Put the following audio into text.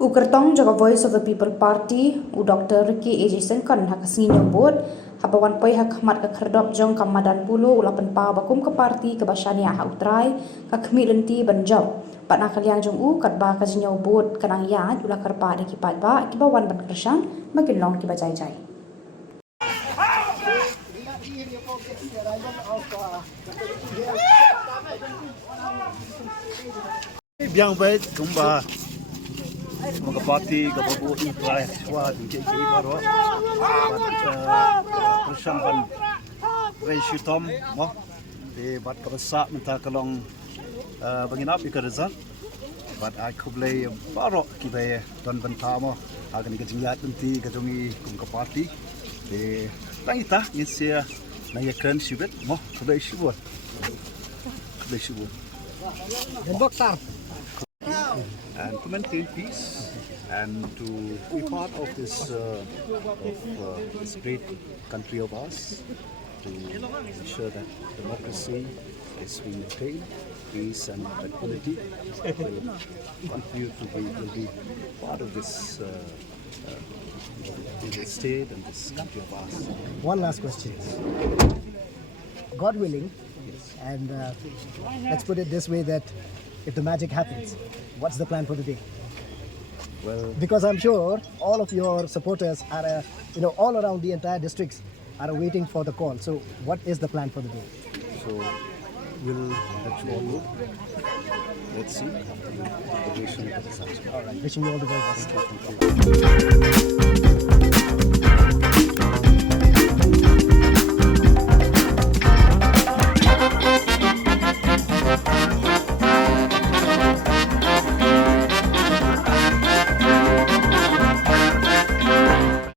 Ukertong jaga Voice of the People Party, Dr. Ricky Ejisen kan hak senior board, habawan poi hak mat ke kerdop jong kamadan pulu ulapan pa bakum ke parti ke Shaniah utrai ke Khmih Lynti banjau. Pat nak kalian jong kat ba ke senior board kanang yat ulah kerpa de kipat ba kibawan ban kersan makin long kiba jai jai. Biang baik kumba mga party gabago ni try wa di ke baro persam ban ratio tom mo de bat kabasa minta kalong bangin up ikarza but I kublay baro kibe don ban tamo agan ke jingat nanti gajongi kum ka party de langita insia na yakan shibet mo kublay shibot Boxer. And to maintain peace and to be part of this great country of ours, to ensure that democracy is being maintained, peace and tranquility will continue to be part of this state and this country of ours. One last question. God willing, and let's put it this way, that if the magic happens, what's the plan for the day? Well, Because I'm sure all of your supporters are, all around the entire districts are waiting for the call. So what is the plan for the day? so we'll let you all know. Let's see after the duration of the results. All right, wishing you all the very best.